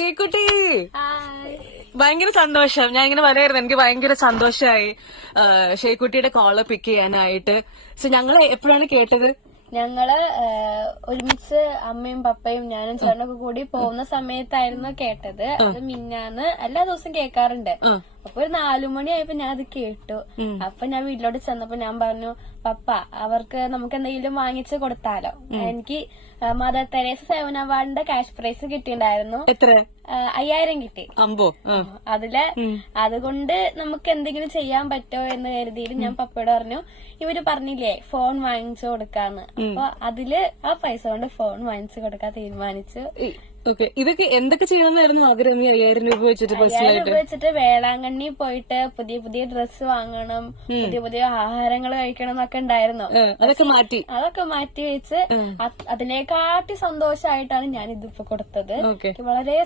ചേക്കുട്ടി ഭയങ്കര സന്തോഷം. ഞാൻ ഇങ്ങനെ പറയായിരുന്നു, എനിക്ക് ഭയങ്കര സന്തോഷമായി ഷെയ്ക്കുട്ടിയുടെ കോള് പിക്ക് ചെയ്യാനായിട്ട്. സോ ഞങ്ങള് എപ്പോഴാണ് കേട്ടത്? ഞങ്ങള് ഒരുമിച്ച് അമ്മയും പപ്പയും ഞാനും ചേട്ടനൊക്കെ കൂടി പോകുന്ന സമയത്തായിരുന്നു കേട്ടത്. അത് മിന്നാന്ന് എല്ലാ ദിവസവും കേൾക്കാറുണ്ട്. അപ്പൊ ഒരു 4 മണിയായപ്പോ ഞാൻ അത് കേട്ടു. അപ്പൊ ഞാൻ വീട്ടിലോട്ട് ചെന്നപ്പോ ഞാൻ പറഞ്ഞു, പപ്പ അവർക്ക് നമുക്ക് എന്തെങ്കിലും വാങ്ങിച്ചു കൊടുത്താലോ. എനിക്ക് മദർ തെരേസ സേവന അവാർഡിന്റെ ക്യാഷ് പ്രൈസ് കിട്ടിയിട്ടുണ്ടായിരുന്നു. എത്ര? 5000 കിട്ടി. അമ്പോ. അതില് അതുകൊണ്ട് നമുക്ക് എന്തെങ്കിലും ചെയ്യാൻ പറ്റോ എന്ന് കരുതിയിട്ട് ഞാൻ പപ്പയോട് പറഞ്ഞു, ഇവര് പറഞ്ഞില്ലേ ഫോൺ വാങ്ങിച്ചു കൊടുക്കാന്ന്. അപ്പൊ അതില് ആ പൈസ കൊണ്ട് ഫോൺ വാങ്ങിച്ചു കൊടുക്കാൻ തീരുമാനിച്ചു. ഓക്കെ, ഇതൊക്കെ എന്തൊക്കെ ചെയ്യണമെന്നായിരുന്നു ആഗ്രഹം? 5000 രൂപ വെച്ചിട്ട് 5000 രൂപ വെച്ചിട്ട് വേളാങ്കണ്ണി പോയിട്ട് പുതിയ പുതിയ ഡ്രസ്സ് വാങ്ങണം, പുതിയ പുതിയ ആഹാരങ്ങൾ കഴിക്കണം എന്നൊക്കെ ഉണ്ടായിരുന്നു. അതൊക്കെ മാറ്റി വെച്ച് അതിനെക്കാട്ടി സന്തോഷമായിട്ടാണ് ഞാൻ ഇതിപ്പോ കൊടുത്തത്. വളരെ